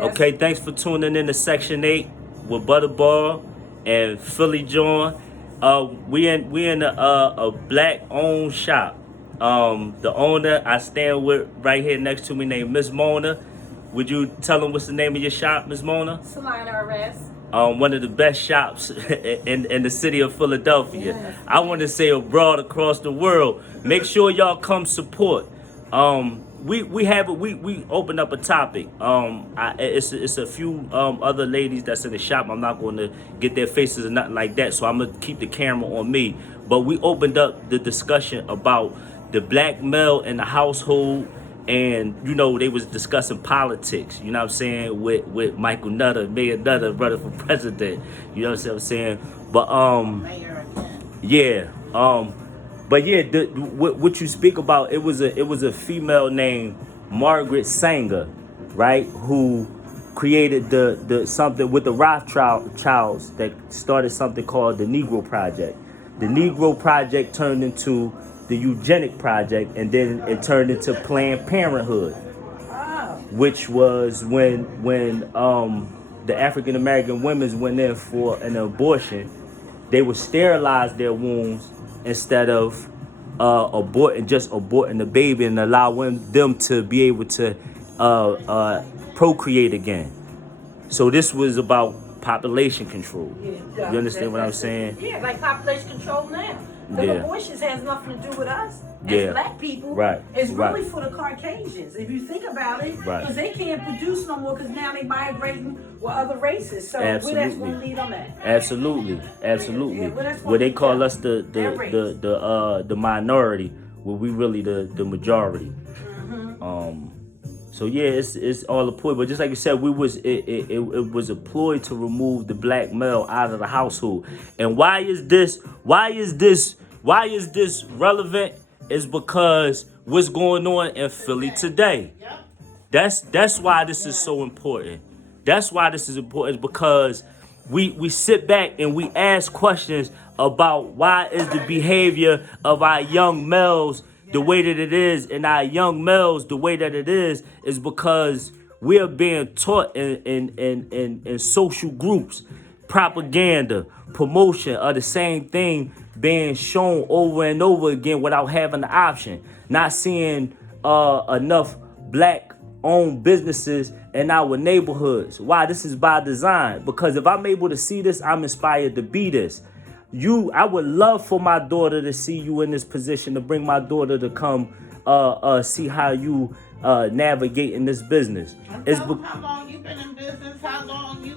Okay, thanks for tuning in to Section 8 with Butta and Philly Jawn. We in a black owned shop. The owner I stand with right here next to me named Miss Mona. Would you tell them what's the name of your shop, Miss Mona? Salon Arrest. One of the best shops in the city of Philadelphia. Yes. I want to say abroad across the world. Make sure y'all come support. We opened up a topic. It's a few other ladies that's in the shop. I'm not going to get their faces or nothing like that, so I'm gonna keep the camera on me. But we opened up the discussion about the black male in the household. And, you know, they was discussing politics, you know what I'm saying, with Michael Nutter, Mayor Nutter, running for president, you know what I'm saying? But, what you speak about, it was a female named Margaret Sanger, right, who created the something with the Rothschilds that started something called the Negro Project. The Negro Project turned into the Eugenic Project, and then it turned into Planned Parenthood, which was when the African American women went in for an abortion, they would sterilize their wombs instead of aborting the baby and allowing them to be able to procreate again. So this was about population control. Yeah, you understand what I'm saying? Yeah, like population control now. The abortions has nothing to do with us as black people. Right. It's really for the Caucasians, if you think about it. Right. Because they can't produce no more because now they migrating with other races. So where that's going to lead them at? Absolutely. Where they call us the minority, where we really the majority. So yeah, it's all a ploy. But just like you said, it was a ploy to remove the black male out of the household. And why is this relevant? Is because what's going on in Philly today. That's why this is so important. That's why this is important, because we sit back and we ask questions about why is the behavior of our young males the way that it is, and our young males the way that it is because we are being taught in social groups, propaganda, promotion of the same thing being shown over and over again without having the option. Not seeing enough black-owned businesses in our neighborhoods. Why? This is by design. Because if I'm able to see this, I'm inspired to be this. I would love for my daughter to see you in this position, to bring my daughter to come see how you navigate in this business. How long you been in business? How long you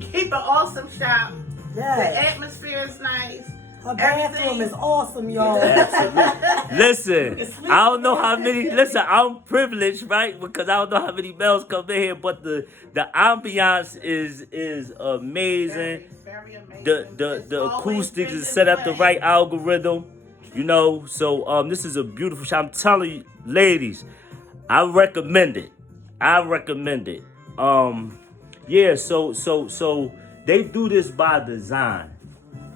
keep an awesome shop. Yes. The atmosphere is nice. Her bathroom is awesome, y'all. Absolutely. Listen, I don't know how many. Listen, I'm privileged, right? Because I don't know how many males come in here, but the ambiance is amazing. Very amazing. The acoustics is set up the right algorithm, you know. So this is a beautiful shop. I'm telling you, ladies, I recommend it. Yeah. So they do this by design.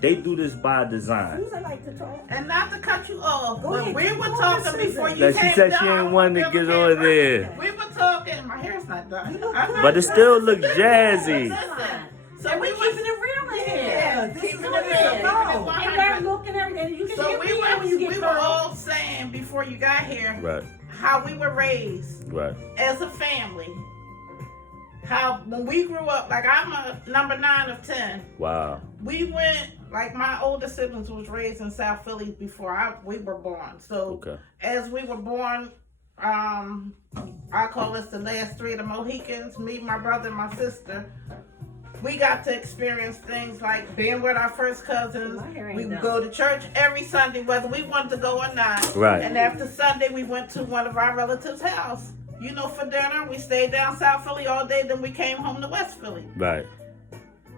Susan like to talk. And not to cut you off, Go but ahead, we were go talking ahead, before Susan. you She came said down. she didn't want to get on there. We were talking. My hair's not done. But it still looks jazzy. Listen, so And we we're was keeping it real in here. Yeah, This keeping is it what real, it's keeping it about. 100. And that look and everything. You can So hear we me when you get were curls. all saying before you got here Right. how we were raised as a family. How when we grew up, like I'm a number 9 of 10. Wow. We went, like my older siblings was raised in South Philly before we were born. So as we were born, I call us the last 3 of the Mohicans, me, my brother, and my sister. We got to experience things like being with our first cousins. We would go to church every Sunday, whether we wanted to go or not. Right. And after Sunday, we went to one of our relatives' house. You know, for dinner, we stayed down South Philly all day, then we came home to West Philly. Right.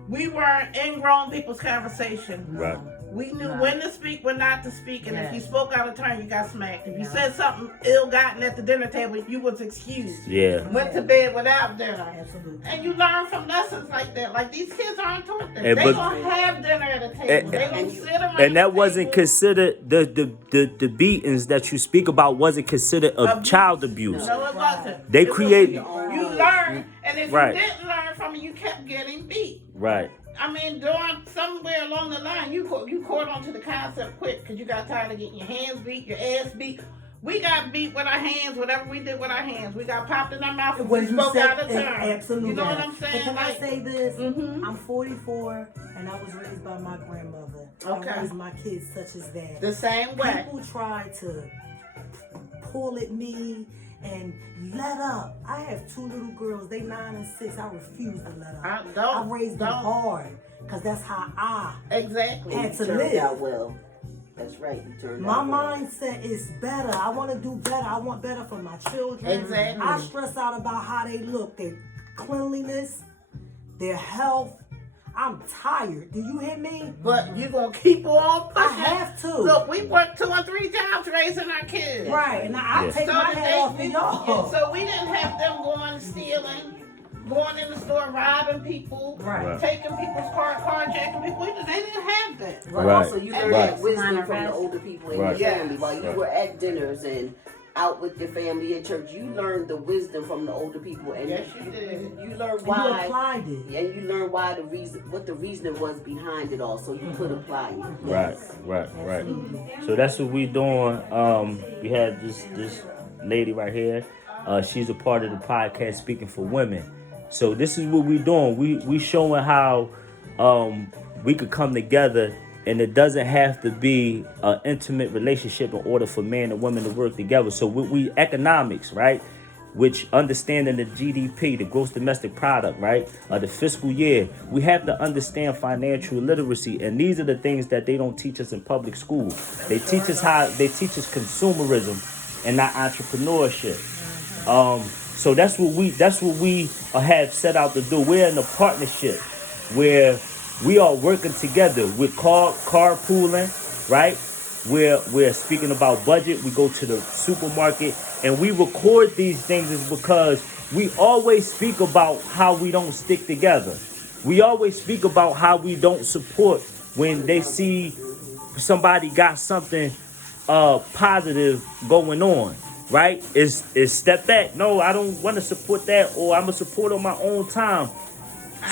We weren't in grown people's conversation. Right. We knew when to speak, when not to speak, and if you spoke out of turn, you got smacked. If you said something ill-gotten at the dinner table, you was excused. Yeah. Went to bed without dinner. Absolutely. And you learn from lessons like that. Like, these kids aren't taught that. And They but- don't have dinner at a table. They don't sit around And that the wasn't table. considered the beatings that you speak about wasn't considered child abuse. No, it wasn't. They It was- create- You learn And if Right. you didn't learn from it, you kept getting beat. Right. I mean, during somewhere along the line, you caught on to the concept quick because you got tired of getting your hands beat, your ass beat. We got beat with our hands, whatever we did with our hands. We got popped in our mouth when we spoke out of turn. Absolutely. You know what I'm saying? Can I say this? Mm-hmm. I'm 44 and I was raised by my grandmother. Okay. I raised my kids such as that. The same way. People try to pull at me and let up. I have 2 little girls. They 9 and 6. I refuse to let up. I raised them hard because that's how I exactly had to turned live. out well. That's right. You turned My out well. mindset is better. I want to do better. I want better for my children. Exactly. I stress out about how they look, their cleanliness, their health. I'm tired. Do you hear me? But you're going to keep on pushing. I have to. Look, we work 2 and 3 jobs raising our kids. Right, and I take my hat off for y'all. So we didn't have them going stealing, going in the store robbing people, Right. taking people's carjacking people. They didn't have that. Right. Right. Also, you learned Right. that wisdom from the older people in Right. your family. While you Right. were at dinners and out with your family in church, you learned the wisdom from the older people, and Yes, you did. you learned You why. applied it. And you learned why what the reasoning was behind it all, so you could apply it. Right, right. So that's what we doing. We had this lady right here. She's a part of the podcast Speaking for Women. So this is what we doing. We showing how we could come together, and it doesn't have to be an intimate relationship in order for man and woman to work together. So we economics, right? Which understanding the GDP, the gross domestic product, right? The fiscal year, we have to understand financial literacy, and these are the things that they don't teach us in public school. They teach us consumerism and not entrepreneurship. So that's what we have set out to do. We're in a partnership where we are working together. We're carpooling, right? We're speaking about budget. We go to the supermarket and we record these things is because we always speak about how we don't stick together. We always speak about how we don't support when they see somebody got something positive going on, right? Is step back. No, I don't want to support that, or I'm gonna support on my own time.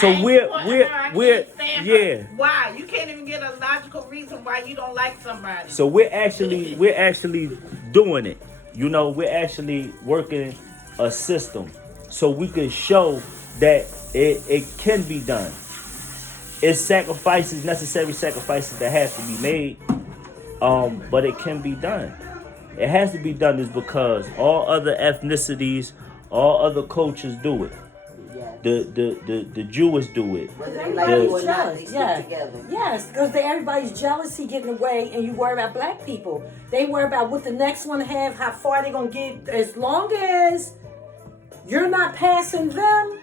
So we're yeah. Why? You can't even get a logical reason why you don't like somebody. So we're actually doing it. You know, we're actually working a system so we can show that it can be done. It's necessary sacrifices that have to be made, but it can be done. It has to be done is because all other ethnicities, all other cultures do it. The Jewish do it. Whether they like you or not, they stick Yes. together. Yes, because everybody's jealousy getting away, and you worry about black people. They worry about what the next one have, how far they gonna get. As long as you're not passing them,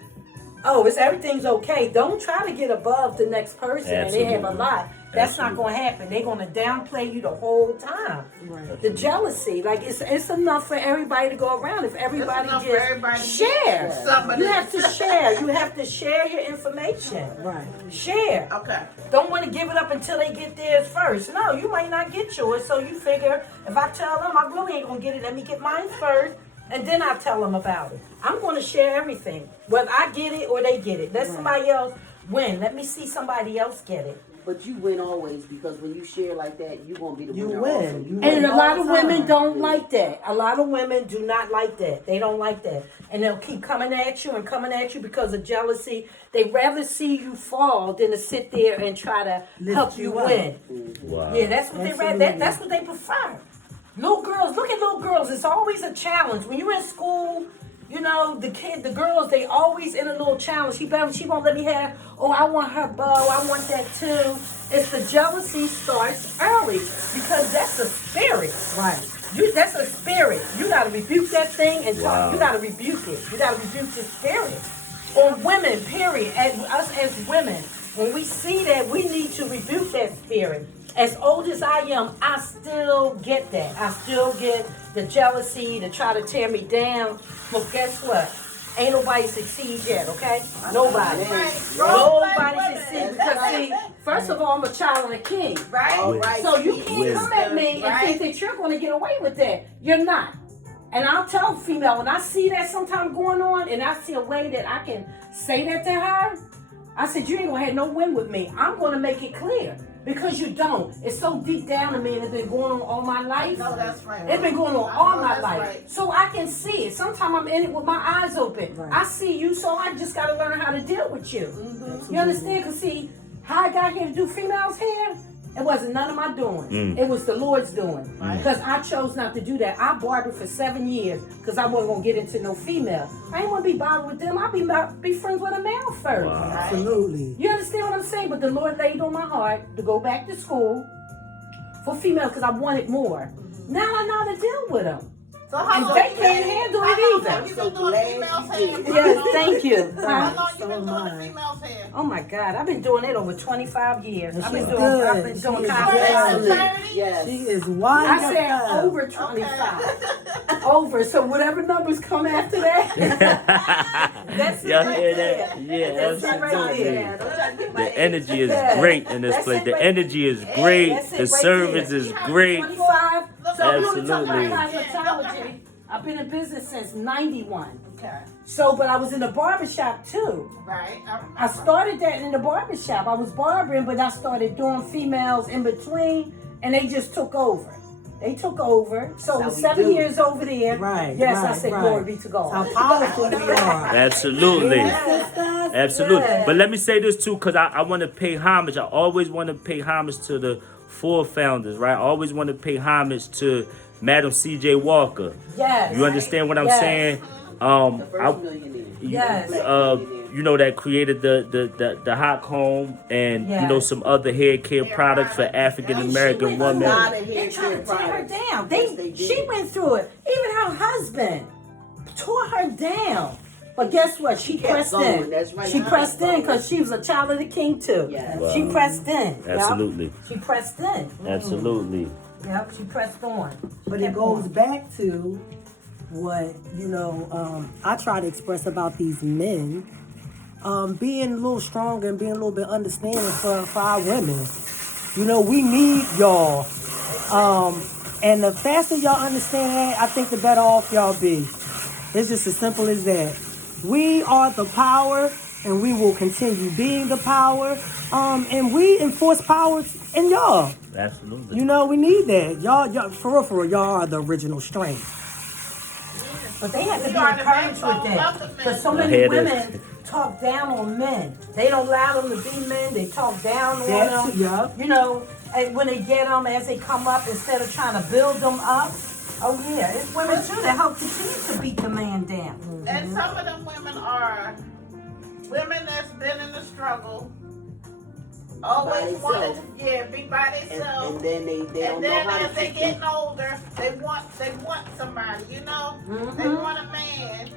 everything's okay. Don't try to get above the next person, and they have a lot. That's not gonna happen. They're gonna downplay you the whole time. Right. The jealousy, like it's enough for everybody to go around. If everybody enough for everybody just to share, somebody. you have to share. You have to share your information. Right. Share. Okay. Don't want to give it up until they get theirs first. No, you might not get yours, so you figure if I tell them I really ain't gonna get it, let me get mine first, and then I'll tell them about it. I'm gonna share everything, whether I get it or they get it. Let somebody else win. Let me see somebody else get it. But you win always, because when you share like that, you're going to be the You winner win. also. You And win a lot of all the women time. don't like that. A lot of women do not like that. They don't like that. And they'll keep coming at you because of jealousy. They rather see you fall than to sit there and try to Lift help you you up. win. Wow. Yeah, that's what Absolutely. that's what they prefer. Little girls, look at little girls. It's always a challenge. When you're in school, you know, the girls, they always in a little challenge. She won't let me have, I want her bow, I want that too. It's the jealousy starts early because that's the spirit. Right. That's a spirit. You gotta rebuke that thing and Wow. you gotta rebuke it. You gotta rebuke the spirit. On women, period. Us as women, when we see that, we need to rebuke that spirit. As old as I am, I still get that. I still get the jealousy to try to tear me down. But guess what? Ain't nobody succeed yet, okay? Nobody. Nobody succeed because see, first of all, I'm a child of the king. Right? All right. So you can't come at me and Right. think that you're going to get away with that. You're not. And I'll tell female, when I see that sometime going on and I see a way that I can say that to her, I said, you ain't gonna have no win with me. I'm gonna make it clear. Because you don't. It's so deep down to me and it's been going on all my life. No, that's right. It's been going on all my life. Right. So I can see it. Sometimes I'm in it with my eyes open. Right. I see you, so I just gotta learn how to deal with you. You understand? Because see, how I got here to do females' hair, it wasn't none of my doing. It was the Lord's doing. Because I chose not to do that. I barbered for 7 years because I wasn't going to get into no female. I ain't want to be bothered with them. I'll be friends with a male first. Wow. Absolutely. You understand what I'm saying? But the Lord laid on my heart to go back to school for females because I wanted more. Now I know how to deal with them. So And they can't handle it either. How long you been doing females' hair? Yes, thank you. How long you So been doing am the I. females' hair? Oh my God, I've been doing it over 25 years. And I've been she's doing good. She is cosmetics. good. Yes. She is I wonderful. said over 25. Over. So whatever numbers come after that, that's it Y'all right hear there. that? Yeah, That's it right absolutely. there. The energy is Yeah. great in this That's place. it The right- energy is great. That's it The right service there. is great. 25. So we were talking Absolutely. about cosmetology. I've been in business since 91. Okay. So, but I was in the barbershop too. Right. I started that in the barbershop. I was barbering, but I started doing females in between, and they just took over. They took over. So That's how we 7 do. years over there. Right, Yes, I right, said right. glory be to God. How powerful we are. Absolutely. Sisters. Absolutely. Yeah. But let me say this too, because I want to pay homage. I always want to pay homage to the 4 founders, right? I always want to pay homage to Madam C.J. Walker. Yes. You understand what I'm Yes. saying? The first millionaire. Yes. You know, that created the hot comb and you know Yes. some other hair care products for African American A women. lot of They hair tried care to tear her products. down. Yes, they did. She went through it. Even her husband tore her down. But guess what? She kept pressed going. in. That's right. She She pressed kept in going. because she was a child of the king too. Yes. Wow. She pressed in. Yup. Absolutely. She pressed in. Absolutely. Yep. She pressed on. But it Kept goes on. back to what, I try to express about these men. Being a little stronger and being a little bit understanding for our women. We need y'all. And the faster y'all understand that, I think the better off y'all be. It's just as simple as that. We are the power, and we will continue being the power. And we enforce power in y'all. Absolutely. We need that. Y'all, for real, y'all are the original strength. But they have to be We are the encouraged with backbone that. of the men. Because so I many hear this. women talk down on men. They don't allow them to be men. They talk down on That's- them. yup. And when they get them, as they come up, instead of trying to build them up. Oh yeah, it's women too that help continue to beat the man down. And some of them women are women that's been in the struggle. Always By wanted themselves. be by And themselves. then they don't And know then how to as they take getting older, they want somebody, They want a man,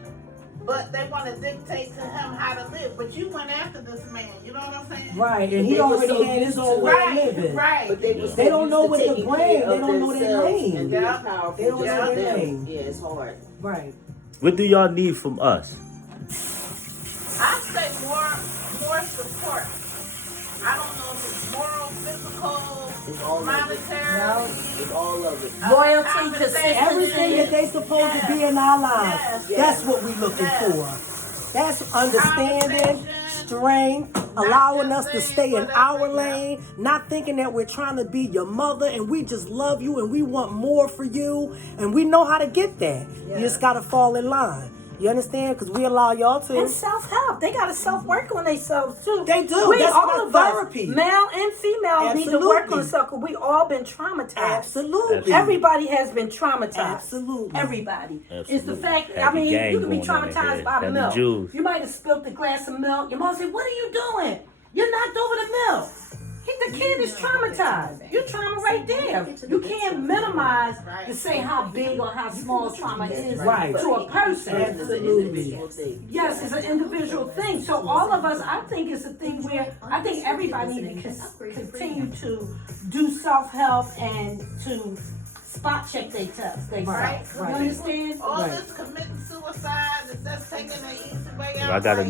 but they want to dictate to him how to live. But you went after this man, you know what I'm saying? Right, and They he were already so had his used own to way it. of Right, living. right. But they was They don't know used what to the taking brand, care they of don't know their themselves name. And being Yeah. powerful They don't just know for their them. name. Yeah, it's hard. Right. What do y'all need from us? I say more support. I don't know if it's moral, physical, It's all of it. monetary. It's all of it. Loyalty, Conversation. consistency. Everything that they supposed to be in our lives. Yes. That's what we looking Yes. for. That's understanding, Conversation. strength, allowing us just to saying stay in whatever, our yeah. lane, not thinking that we're trying to be your mother and we just love you and we want more for you and we know how to get that. You just gotta fall in line. You understand? Because we allow y'all to. And self-help. They got to self-work on themselves too. They do. We That's all what of therapy. us, male and female, need to work on Absolutely. themselves because we all been traumatized. Absolutely. Everybody has been traumatized. Absolutely. Everybody. It's the Absolutely. fact, I Happy mean, gang you can be going on in traumatized here. by Happy milk. Jews. You might have spilled a glass of milk. Your mom said, "What are you doing? You're knocked over the milk." The kid is traumatized. You're trauma right there. You can't minimize to say how big or how small trauma is Right. to a person. Absolutely. Yes, it's an individual thing. So all of us, I think it's a thing where I think everybody need to continue to do self-help and to spot check themselves. Right. You understand? All Right. this committing suicide is just taking the easy way out. I got enough